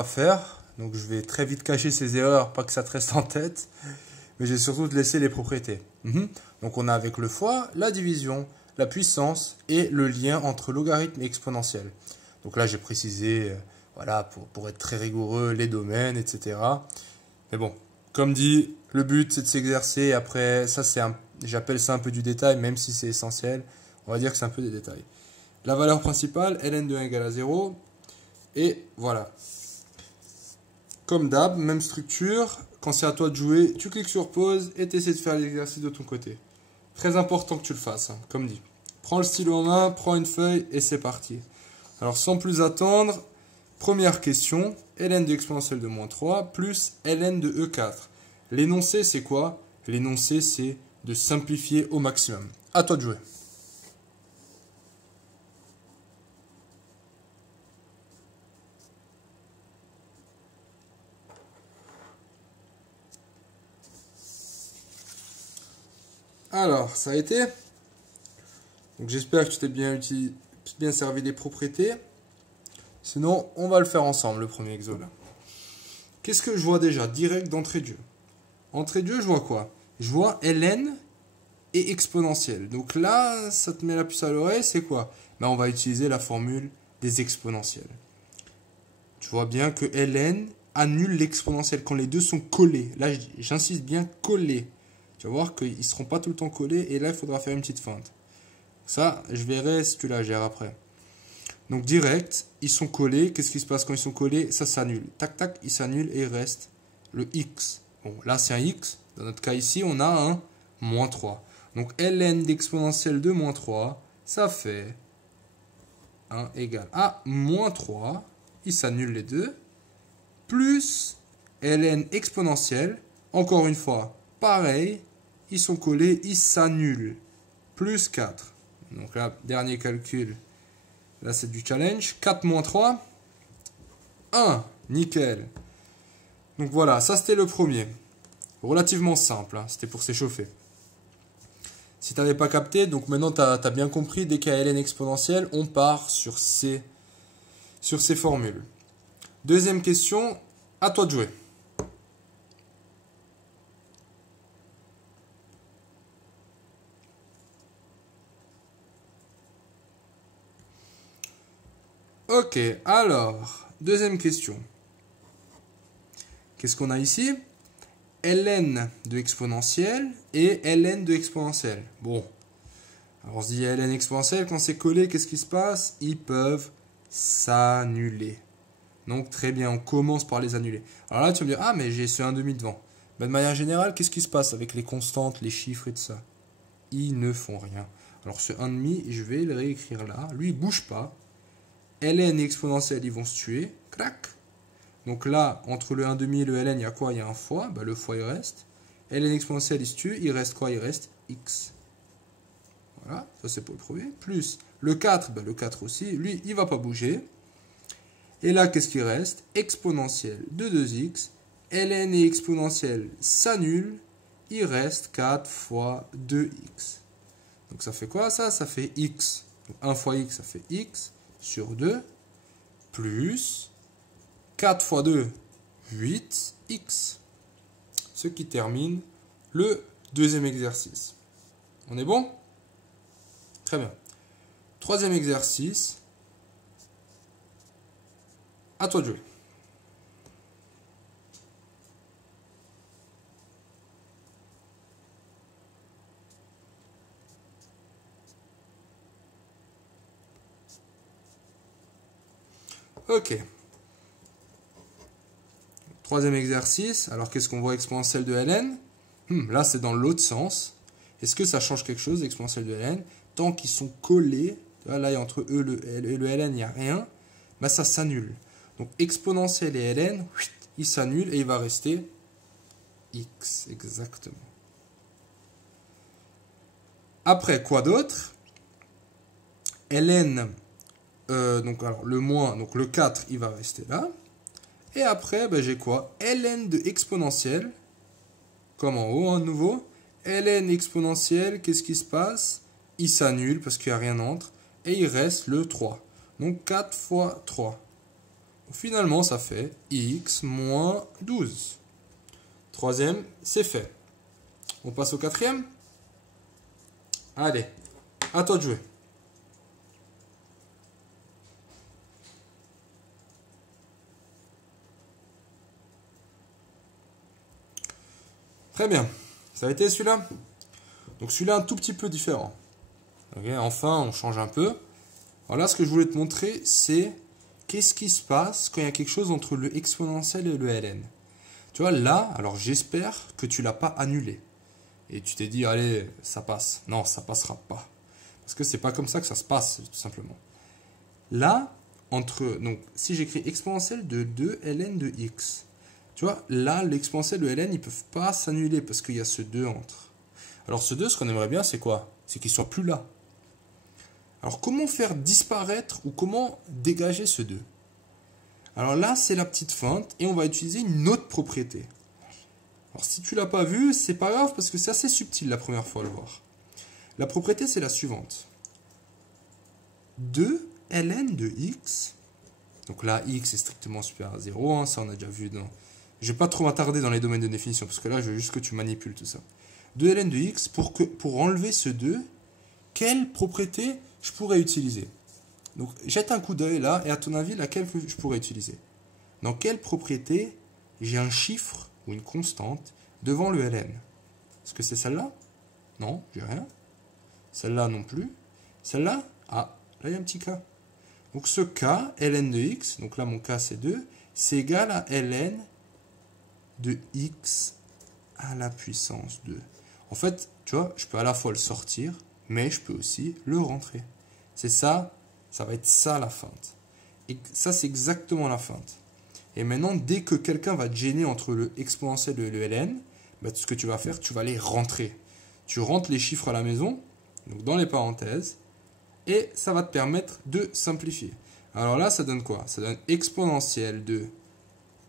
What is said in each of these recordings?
pas faire. Donc je vais très vite cacher ces erreurs, pas que ça te reste en tête. Mais je vais surtout te laisser les propriétés. Donc on a avec le fois la division, la puissance et le lien entre logarithme et exponentielle. Donc là j'ai précisé, voilà, pour être très rigoureux, les domaines, etc. Mais bon, comme dit, le but c'est de s'exercer. Après, ça j'appelle ça un peu du détail, même si c'est essentiel. On va dire que c'est un peu des détails. La valeur principale, ln de 1 égale à 0. Et voilà. Comme d'hab, même structure. Quand c'est à toi de jouer, tu cliques sur pause et tu essaies de faire l'exercice de ton côté. Très important que tu le fasses, hein, comme dit. Prends le stylo en main, prends une feuille et c'est parti. Alors sans plus attendre, première question. Ln de exponentielle de moins 3 plus ln de E4. L'énoncé c'est quoi? L'énoncé c'est de simplifier au maximum. À toi de jouer. Alors, ça a été. Donc j'espère que tu t'es bien servi des propriétés. Sinon, on va le faire ensemble, le premier exo là. Qu'est-ce que je vois déjà? Direct d'entrée de jeu. Entrée de jeu, je vois quoi? Je vois ln et exponentielle. Donc là, ça te met la puce à l'oreille, c'est quoi? Ben, on va utiliser la formule des exponentielles. Tu vois bien que ln annule l'exponentielle quand les deux sont collés. Là, j'insiste bien, collés. Tu vas voir qu'ils ne seront pas tout le temps collés et là, il faudra faire une petite feinte. Ça, je verrai si tu la gères après. Donc, direct, ils sont collés. Qu'est-ce qui se passe quand ils sont collés? Ça s'annule. Tac, tac, ils s'annulent et il reste le x. Bon, là, c'est un x. Dans notre cas ici, on a un moins 3. Donc, ln d'exponentielle de moins 3, ça fait 1 égale à moins 3. Ils s'annulent les deux. Plus ln exponentielle. Encore une fois, pareil. Ils sont collés, ils s'annulent. Plus 4. Donc là, dernier calcul. Là, c'est du challenge. 4 moins 3. 1. Nickel. Donc voilà, ça c'était le premier. Relativement simple. Hein, c'était pour s'échauffer. Si tu n'avais pas capté, donc maintenant tu as bien compris, dès qu'il y a ln exponentielle, on part sur ces formules. Deuxième question, à toi de jouer. Ok, alors, deuxième question. Qu'est-ce qu'on a ici? Ln de exponentielle et ln de exponentielle. Bon, alors on se dit ln exponentielle, quand c'est collé, qu'est-ce qui se passe? Ils peuvent s'annuler. Donc très bien, on commence par les annuler. Alors là, tu vas me dire, ah mais j'ai ce 1,5 devant. Ben, de manière générale, qu'est-ce qui se passe avec les constantes, les chiffres et tout ça? Ils ne font rien. Alors ce 1,5, je vais le réécrire là. Lui, il ne bouge pas. ln et exponentielle, ils vont se tuer. Crac. Donc là, entre le 1,5 et le ln, il y a quoi? Il y a un fois. Ben, le fois, il reste. ln exponentielle, il se tue. Il reste quoi? Il reste x. Voilà, ça c'est pour le premier. Plus le 4, ben, le 4 aussi. Lui, il ne va pas bouger. Et là, qu'est-ce qui reste? Exponentielle de 2x. ln et exponentielle s'annulent. Il reste 4 fois 2x. Donc ça fait quoi ça? Ça fait x. Donc 1 fois x, ça fait x sur 2. Plus 4 fois 2, 8x. Ce qui termine le deuxième exercice. On est bon? Très bien. Troisième exercice. À toi de jouer. Ok. Troisième exercice. Alors, qu'est-ce qu'on voit exponentielle de ln? Là, c'est dans l'autre sens. Est-ce que ça change quelque chose, exponentielle de ln? Tant qu'ils sont collés, là, entre eux et le ln, il n'y a rien, bah, ça s'annule. Donc, exponentielle et ln, ils s'annulent et il va rester x, exactement. Après, quoi d'autre? Ln, donc alors le moins, donc le 4, il va rester là. Et après, ben, j'ai quoi? Ln de exponentielle, comme en haut, hein, de nouveau. Ln exponentielle, qu'est-ce qui se passe? Il s'annule parce qu'il n'y a rien entre. Et il reste le 3. Donc 4 fois 3. Finalement, ça fait x moins 12. Troisième, c'est fait. On passe au quatrième. Allez, à toi de jouer. Très bien. Ça a été celui-là. Donc celui-là un tout petit peu différent. Okay, enfin, on change un peu. Alors là, ce que je voulais te montrer, c'est qu'est-ce qui se passe quand il y a quelque chose entre le exponentiel et le ln. Tu vois, là, alors j'espère que tu ne l'as pas annulé. Et tu t'es dit, allez, ça passe. Non, ça passera pas. Parce que c'est pas comme ça que ça se passe, tout simplement. Là, donc, si j'écris exponentielle de 2 ln de x, tu vois, là, l'exponentielle et le ln, ils ne peuvent pas s'annuler parce qu'il y a ce 2 entre. Alors ce 2, ce qu'on aimerait bien, c'est quoi? C'est qu'il ne soit plus là. Alors comment faire disparaître ou comment dégager ce 2? Alors là, c'est la petite feinte et on va utiliser une autre propriété. Alors si tu ne l'as pas vu, c'est pas grave parce que c'est assez subtil la première fois à le voir. La propriété, c'est la suivante. 2 ln de x, donc là, x est strictement supérieur à 0, hein, ça on a déjà vu dans... Je ne vais pas trop m'attarder dans les domaines de définition parce que là, je veux juste que tu manipules tout ça. 2 ln de x, pour enlever ce 2, quelle propriété je pourrais utiliser? Donc, jette un coup d'œil là, et à ton avis, laquelle je pourrais utiliser? Dans quelle propriété j'ai un chiffre ou une constante devant le ln? Est-ce que c'est celle-là? Non, j'ai rien. Celle-là non plus. Celle-là? Ah, là il y a un petit k. Donc ce k, ln de x, donc là mon k c'est 2, c'est égal à ln de x à la puissance 2. En fait, tu vois, je peux à la fois le sortir, mais je peux aussi le rentrer. C'est ça, ça va être ça la feinte. Et ça, c'est exactement la feinte. Et maintenant, dès que quelqu'un va te gêner entre le exponentiel et le ln, bah, ce que tu vas faire, tu vas les rentrer. Tu rentres les chiffres à la maison, donc dans les parenthèses, et ça va te permettre de simplifier. Alors là, ça donne quoi? Ça donne exponentielle de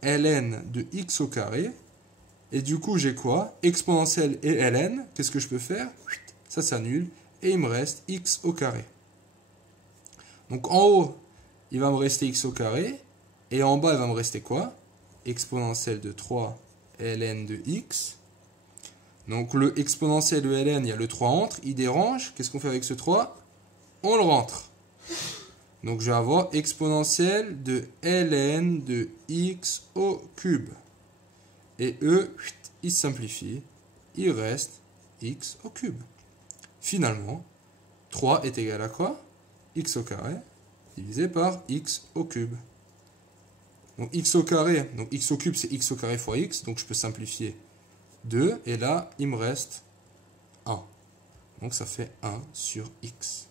ln de x au carré. Et du coup, j'ai quoi? Exponentielle et ln. Qu'est-ce que je peux faire? Ça s'annule. Et il me reste x au carré. Donc en haut, il va me rester x au carré. Et en bas, il va me rester quoi? Exponentielle de 3 ln de x. Donc le exponentiel de ln, il y a le 3 entre. Il dérange. Qu'est-ce qu'on fait avec ce 3? On le rentre. Donc je vais avoir exponentielle de ln de x au cube. Et eux, ils simplifient. Il reste x au cube. Finalement, 3 est égal à quoi? X au carré divisé par x au cube. Donc x au carré, donc x au cube c'est x au carré fois x, donc je peux simplifier 2, et là il me reste 1. Donc ça fait 1 sur x.